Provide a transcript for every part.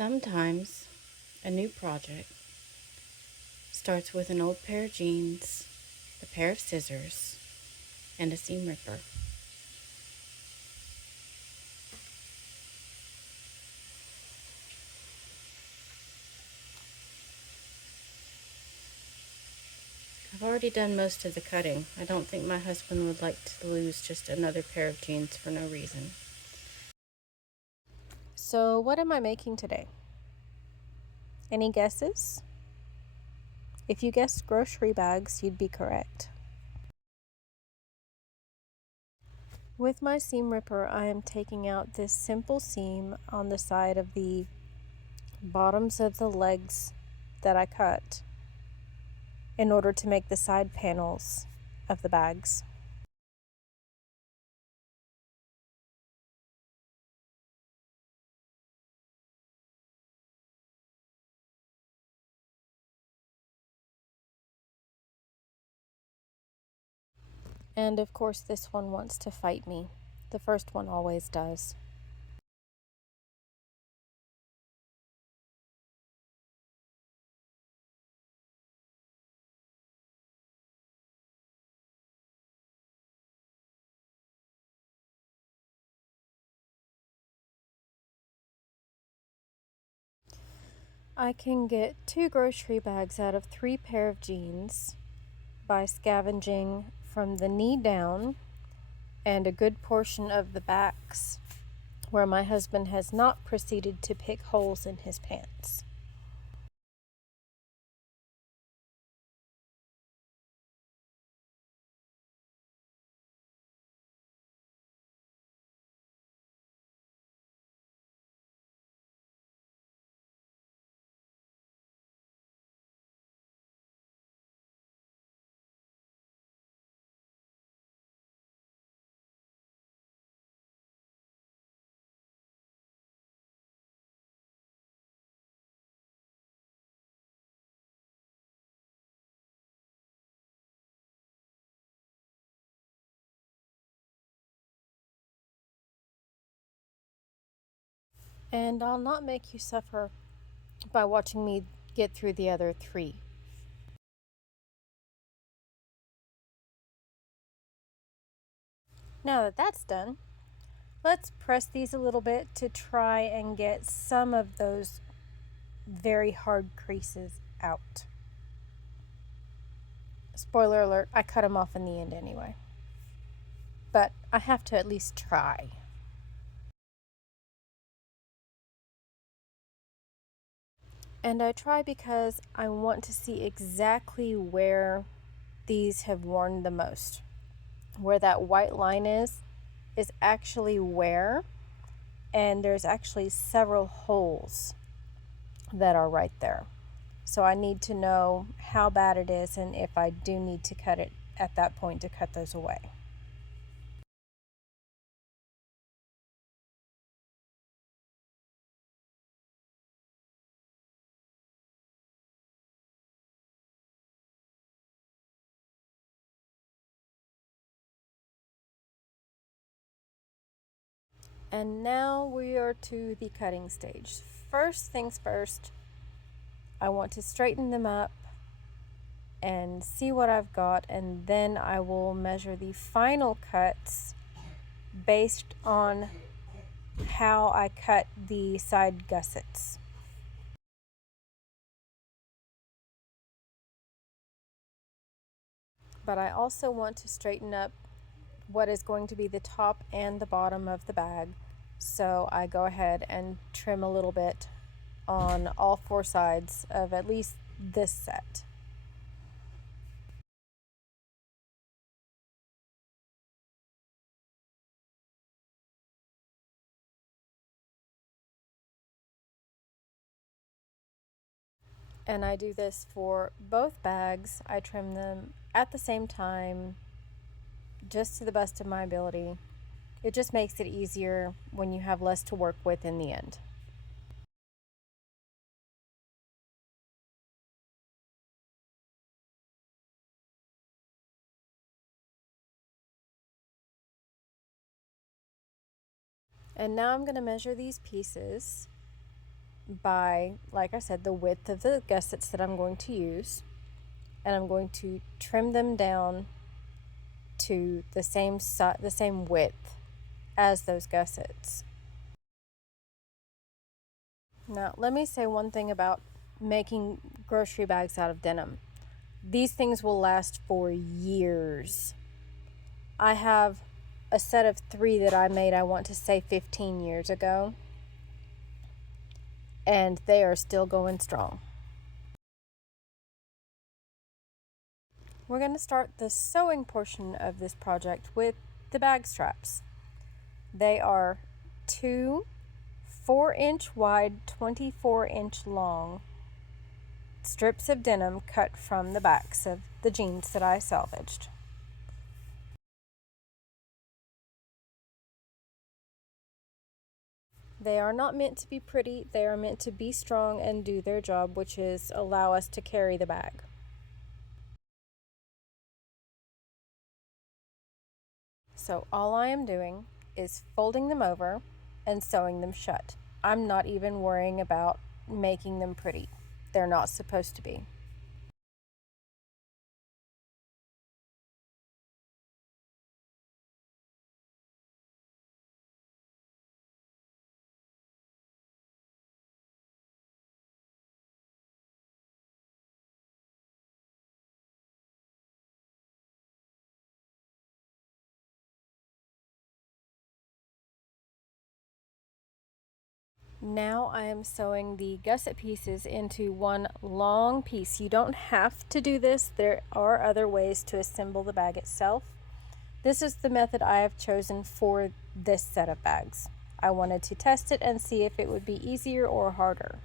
Sometimes a new project starts with an old pair of jeans, a pair of scissors, and a seam ripper. I've already done most of the cutting. I don't think my husband would like to lose just another pair of jeans for no reason. So, what am I making today? Any guesses? If you guessed grocery bags, you'd be correct. With my seam ripper, I am taking out this simple seam on the side of the bottoms of the legs that I cut in order to make the side panels of the bags. And of course, this one wants to fight me. The first one always does. I can get 2 grocery bags out of 3 pair of jeans by scavenging from the knee down and a good portion of the backs where my husband has not proceeded to pick holes in his pants. And I'll not make you suffer by watching me get through the other 3. Now that that's done, let's press these a little bit to try and get some of those very hard creases out. Spoiler alert, I cut them off in the end anyway. But I have to at least try. And I try because I want to see exactly where these have worn the most. Where that white line is actually where, and there's actually several holes that are right there. So I need to know how bad it is and if I do need to cut it at that point to cut those away. And now we are to the cutting stage. First things first, I want to straighten them up and see what I've got, and then I will measure the final cuts based on how I cut the side gussets. But I also want to straighten up what is going to be the top and the bottom of the bag. So I go ahead and trim a little bit on all 4 sides of at least this set. And I do this for both bags. I trim them at the same time, just to the best of my ability. It just makes it easier when you have less to work with in the end. And now I'm going to measure these pieces by, like I said, the width of the gussets that I'm going to use, and I'm going to trim them down to the same width as those gussets. Now, let me say one thing about making grocery bags out of denim. These things will last for years. I have a set of 3 that I made, I want to say 15 years ago, and they are still going strong. We're going to start the sewing portion of this project with the bag straps. They are 2 4-inch wide, 24-inch long strips of denim cut from the backs of the jeans that I salvaged. They are not meant to be pretty, they are meant to be strong and do their job, which is allow us to carry the bag. So all I am doing is folding them over and sewing them shut. I'm not even worrying about making them pretty. They're not supposed to be. Now I am sewing the gusset pieces into one long piece. You don't have to do this. There are other ways to assemble the bag itself. This is the method I have chosen for this set of bags. I wanted to test it and see if it would be easier or harder.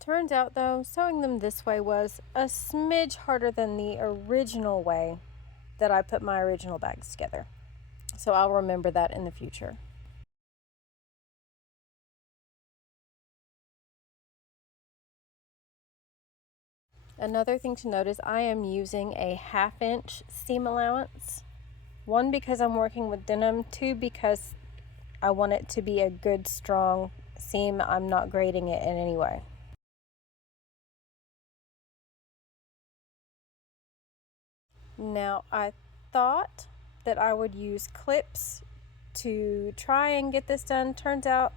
Turns out though, sewing them this way was a smidge harder than the original way that I put my original bags together. So I'll remember that in the future. Another thing to note is I am using a 1/2-inch seam allowance. 1, because I'm working with denim. 2, because I want it to be a good strong seam. I'm not grading it in any way. Now I thought that I would use clips to try and get this done. Turns out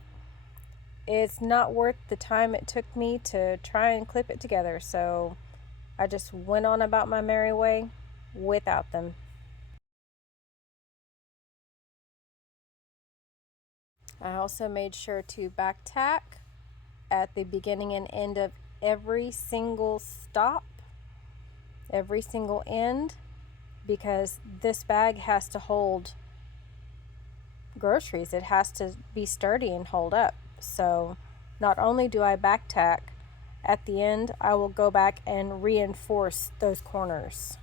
it's not worth the time it took me to try and clip it together, so I just went on about my merry way without them. I also made sure to back tack at the beginning and end of every single stop, every single end, because this bag has to hold groceries. It has to be sturdy and hold up. So not only do I back tack, at the end I will go back and reinforce those corners.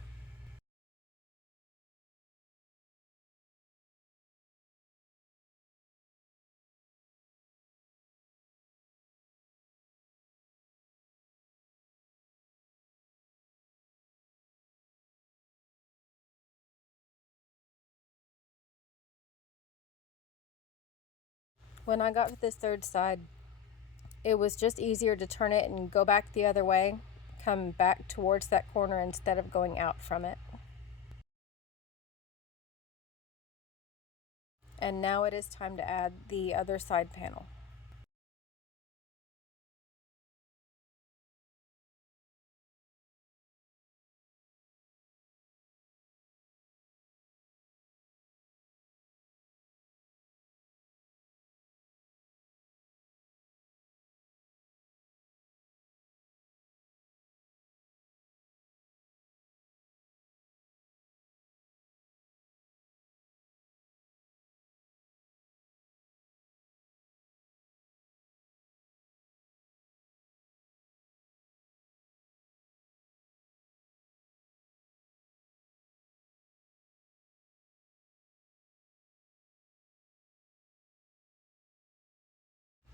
When I got to this third side, it was just easier to turn it and go back the other way, come back towards that corner instead of going out from it. And now it is time to add the other side panel.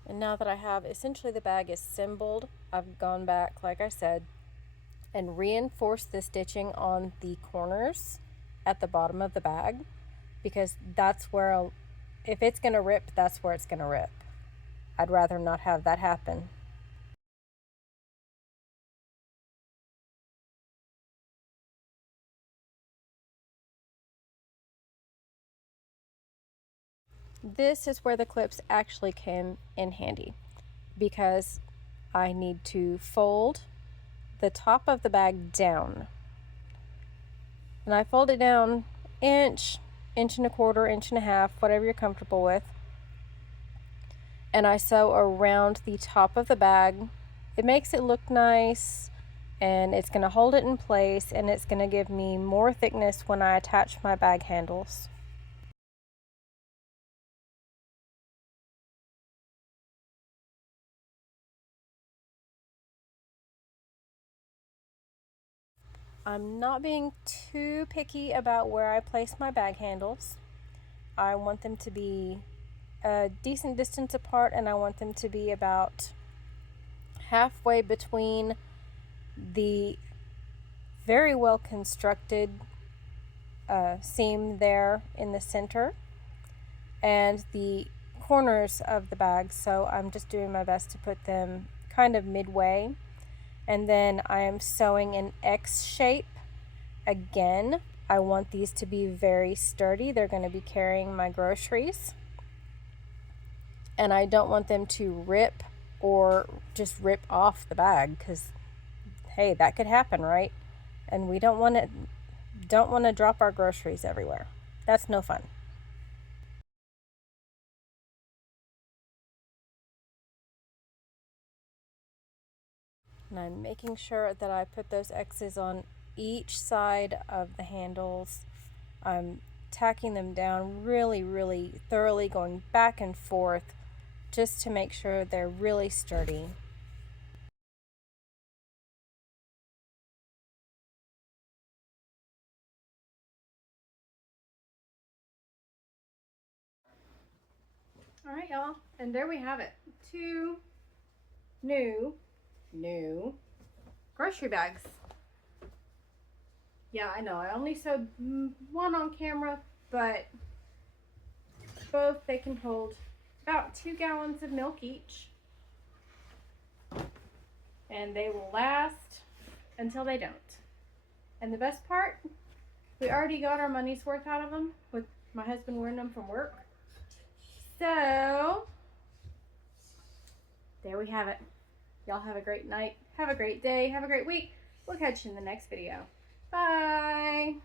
And now that I have essentially the bag assembled, I've gone back, like I said, and reinforce the stitching on the corners at the bottom of the bag, because that's where, if it's going to rip, that's where it's going to rip. I'd rather not have that happen. This is where the clips actually came in handy, because I need to fold the top of the bag down. And I fold it down inch, inch and a quarter, inch and a half, whatever you're comfortable with. And I sew around the top of the bag. It makes it look nice, and it's going to hold it in place, and it's going to give me more thickness when I attach my bag handles. I'm not being too picky about where I place my bag handles. I want them to be a decent distance apart, and I want them to be about halfway between the very well constructed seam there in the center and the corners of the bag. So I'm just doing my best to put them kind of midway. And then I am sewing an X shape. Again, I want these to be very sturdy. They're going to be carrying my groceries. And I don't want them to rip or just rip off the bag, because hey, that could happen, right? And we don't want to drop our groceries everywhere. That's no fun. And I'm making sure that I put those X's on each side of the handles. I'm tacking them down really, really thoroughly, going back and forth just to make sure they're really sturdy. All right, y'all, and there we have it. 2 new grocery bags. Yeah, I know, I only sewed one on camera, but both, they can hold about 2 gallons of milk each, and they will last until they don't. And the best part, we already got our money's worth out of them with my husband wearing them from work. So there we have it. Y'all have a great night, have a great day, have a great week. We'll catch you in the next video. Bye.